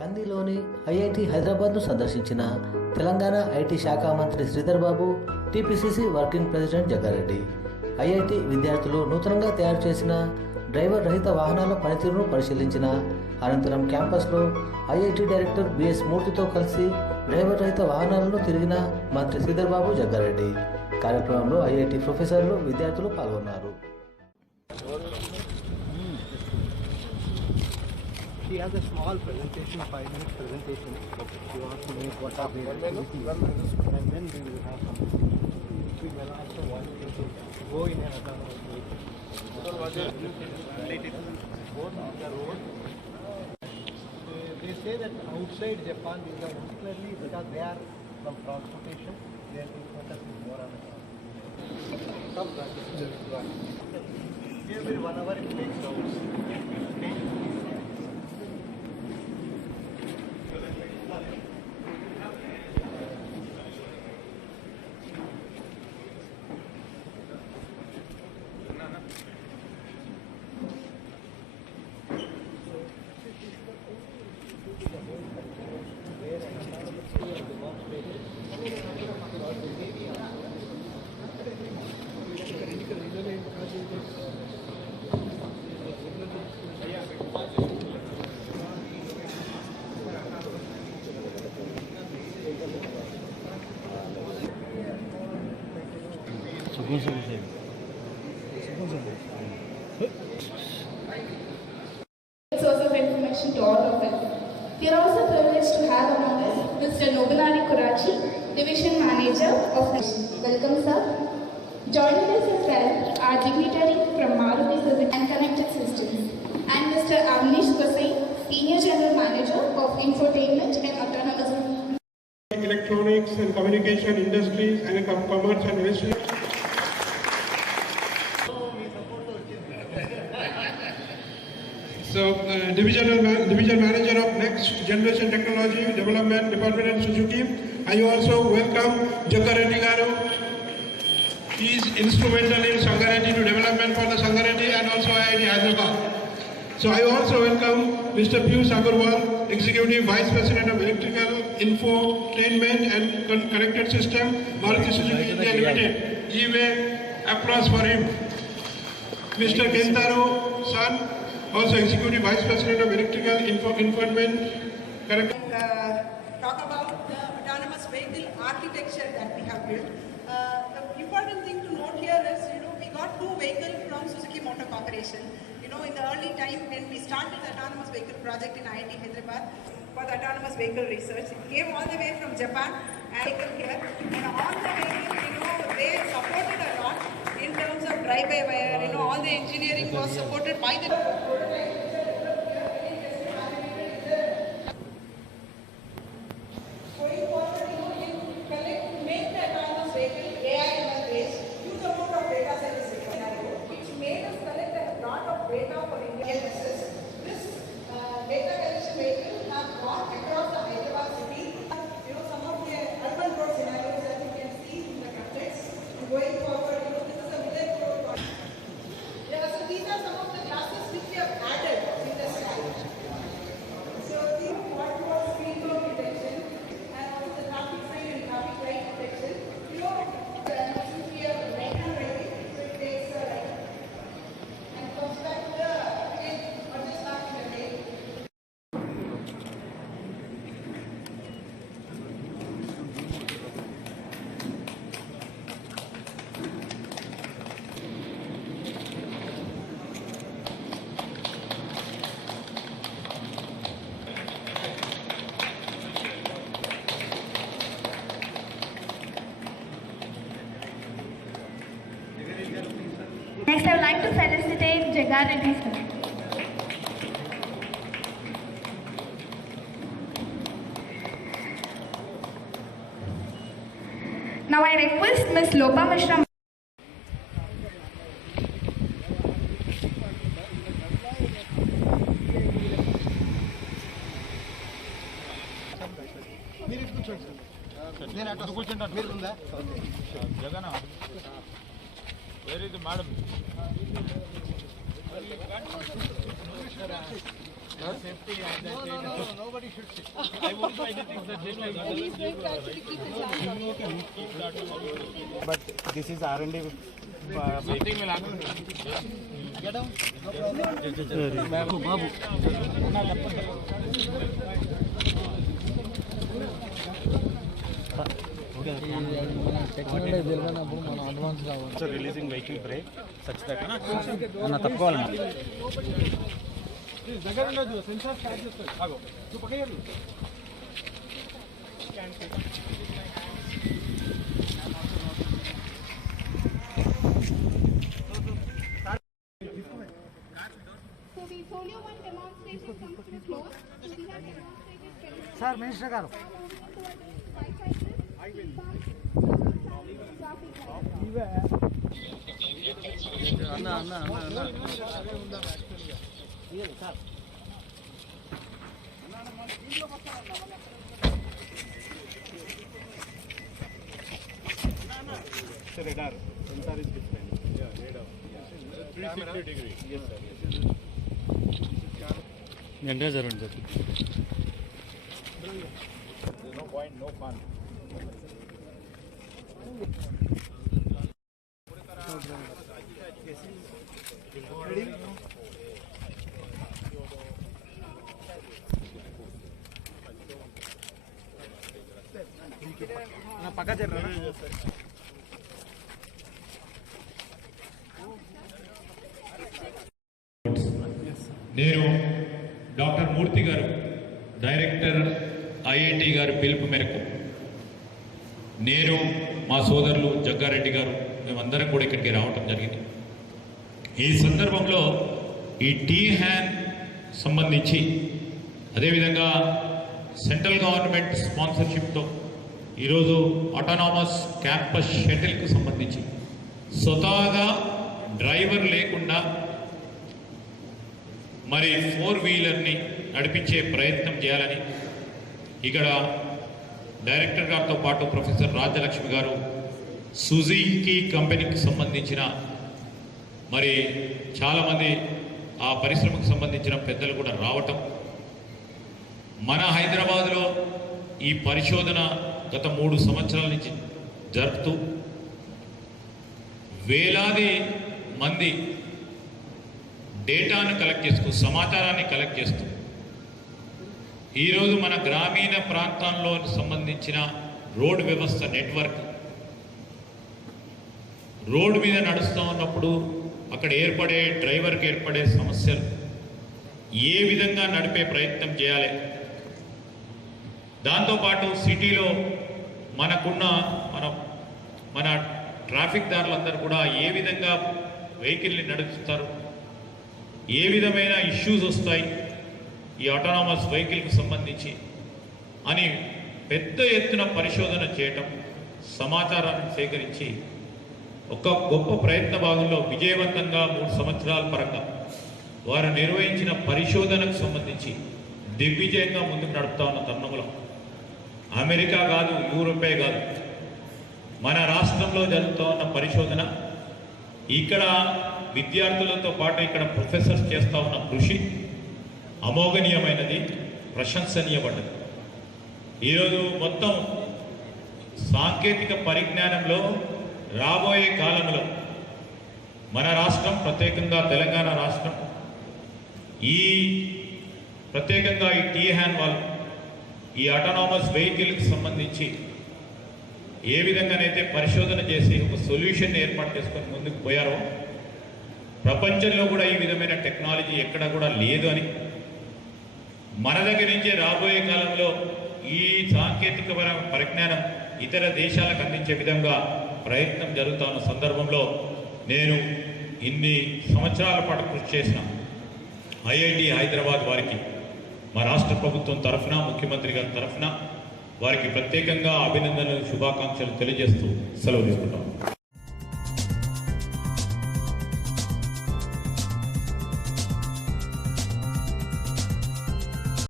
కందిలోని ఐఐటి హైదరాబాద్ను సందర్శించిన తెలంగాణ ఐటీ శాఖ మంత్రి Sridhar Babu, TPCC working president Jaggareddy IIT విద్యార్థులు నూతనంగా తయారు చేసిన డ్రైవర్ రహిత వాహనాల పనితీరును పరిశీలించిన అనంతరం క్యాంపస్లో ఐఐటి డైరెక్టర్ బిఎస్ మూర్తితో కలిసి డ్రైవర్ రహిత వాహనాలను తిరిగిన మంత్రి శ్రీధర్ బాబు, జగ్గారెడ్డి. కార్యక్రమంలో ఐఐటి ప్రొఫెసర్లు, విద్యార్థులు పాల్గొన్నారు. She has a small presentation, 5-minute presentation. She wants to make what are the activities, and then we will have something. We will also want to go in an autonomous way. They say that outside Japan, these are particularly because they are from transportation, they are focusing more on some practices. Every 1 hour it makes rounds. Okay? Source of information to all of us. We are also privileged to have among us Mr. Nobanari Kurachi, Division Manager of Nation. Welcome, sir. Joining us as well are dignitary from Maruti Suzuki and Connected Systems, and Mr. Avnish Kosai, Senior General Manager of Infotainment and Autonomous Electronics and Communication Industries and Commerce and Industry. So, Division Manager of Next Generation Technology Development Department at Suzuki. I also welcome Jaggareddy Garu. He is instrumental in Sangareddy to development for the Sangareddy and also IIT Hyderabad. So I also welcome Mr. Piyush Agarwal, Executive Vice President of Electrical, Infotainment and Connected System, Maruti Suzuki India Limited. Give a applause for him. Mr. Kentaro San, also Executive Vice President of Electrical, Infotainment, talk about the autonomous vehicle architecture that we have built. The important thing to note here is, we got 2 vehicles from Suzuki Motor Corporation. In the early time when we started the autonomous vehicle project in IIT Hyderabad for the autonomous vehicle research, it came all the way from Japan and here. And on the vehicle, they supported a lot in terms of drive-by-wire. All the engineering was supported by the going forward, make the autonomous vehicle AI based, huge amount of data set is required, which made us collect a lot of data for Indian business. This data collection vehicle have gone across the Hyderabad city. Some of the urban road scenarios that you can see in the context. Going forward, this is a village road. Yeah, so these are some of the classes which we have added in the slide. So what was speed limit detection and also the traffic sign and traffic light detection. Since we have right hand driving, so it takes a right and comes back to the again or just back in the lane. Next, I would like to felicitate Jaggareddy sir. Now I request Ms. Lopa Mishra. నేను అక్కడ కూర్చుంటాను మీరు ఉందా Jagan where is madam nobody should should sit. I won't do anything that they know. He's going to actually keep his hands up. But this is R&D. Nothing will happen. Get down. So releasing vehicle brake such that తప్పుకోవాలన్నా దగ్గర ఉండదు censor start చేస్తాడు ఆగో నువ్వు పక్కన So the folio one demonstration comes to a close. So we have demonstrated 20 Sir, Minister garu. bicycles, speed bumps, traffic So radar sensor is different. Yeah, radar. 360 degree. Yes sir. వెంటనే జరగండి sir. There's no point, no fun. పక్క జరగరా నేను డాక్టర్ మూర్తి గారు director IIT గారి పిలుపు మేరకు నేను మా సోదరులు జగ్గారెడ్డి గారు మేమందరం కూడా ఇక్కడికి రావటం జరిగింది. ఈ సందర్భంలో ఈ టీ హ్యాన్ సంబంధించి అదేవిధంగా సెంట్రల్ గవర్నమెంట్ స్పాన్సర్షిప్తో ఈరోజు ఆటోనామస్ క్యాంపస్ షటిల్కి సంబంధించి స్వతహాగా డ్రైవర్ లేకుండా మరి 4-వీలర్ని నడిపించే ప్రయత్నం చేయాలని ఇక్కడ డైరెక్టర్ గారితో పాటు ప్రొఫెసర్ రాజ్యలక్ష్మి గారు సుజుకి కంపెనీకి సంబంధించిన మరి చాలామంది ఆ పరిశ్రమకు సంబంధించిన పెద్దలు కూడా రావటం, మన హైదరాబాద్లో ఈ పరిశోధన గత 3 సంవత్సరాల నుంచి జరుపుతూ వేలాది మంది డేటాను కలెక్ట్ చేస్తూ సమాచారాన్ని కలెక్ట్ చేస్తూ ఈరోజు మన గ్రామీణ ప్రాంతాల్లో సంబంధించిన రోడ్ వ్యవస్థ నెట్వర్క్ రోడ్డు మీద నడుస్తూ ఉన్నప్పుడు అక్కడ ఏర్పడే డ్రైవర్కి ఏర్పడే సమస్యలు ఏ విధంగా నడిపే ప్రయత్నం చేయాలి, దాంతోపాటు సిటీలో మనకున్న మన ట్రాఫిక్ దారులందరూ కూడా ఏ విధంగా వెహికల్ని నడుపుతారు, ఏ విధమైన ఇష్యూస్ వస్తాయి ఈ ఆటోనామస్ వెహికల్కి సంబంధించి అని పెద్ద ఎత్తున పరిశోధన చేయటం, సమాచారాన్ని సేకరించి ఒక గొప్ప ప్రయత్న భాగంలో విజయవంతంగా 3 సంవత్సరాల పరంగా వారు నిర్వహించిన పరిశోధనకు సంబంధించి దిగ్విజయంగా ముందుకు నడుపుతా ఉన్న తరుణంలో అమెరికా కాదు, యూరోపే కాదు, మన రాష్ట్రంలో జరుగుతూ ఉన్న పరిశోధన, ఇక్కడ విద్యార్థులతో పాటు ఇక్కడ ప్రొఫెసర్స్ చేస్తూ ఉన్న కృషి అమోఘనీయమైనది, ప్రశంసనీయపడ్డది. ఈరోజు మొత్తం సాంకేతిక పరిజ్ఞానంలో రాబోయే కాలంలో మన రాష్ట్రం, ప్రత్యేకంగా తెలంగాణ రాష్ట్రం ప్రత్యేకంగా ఈ టీ హ్యాన్ వాళ్ళు ఈ ఆటోనామస్ వెహికల్కి సంబంధించి ఏ విధంగానైతే పరిశోధన చేసి ఒక సొల్యూషన్ ఏర్పాటు చేసుకొని ముందుకు పోయారో ప్రపంచంలో కూడా ఈ విధమైన టెక్నాలజీ ఎక్కడ కూడా లేదు అని, మన దగ్గర నుంచే రాబోయే కాలంలో ఈ సాంకేతిక పరిజ్ఞానం ఇతర దేశాలకు అందించే విధంగా ప్రయత్నం జరుగుతున్న సందర్భంలో నేను ఇన్ని సంవత్సరాల పాటు కృషి చేసిన ఐఐటి హైదరాబాద్ వారికి మా రాష్ట్ర ప్రభుత్వం తరఫున, ముఖ్యమంత్రి గారి తరఫున వారికి ప్రత్యేకంగా అభినందనలు, శుభాకాంక్షలు తెలియజేస్తూ సెలవు తీసుకుంటాం.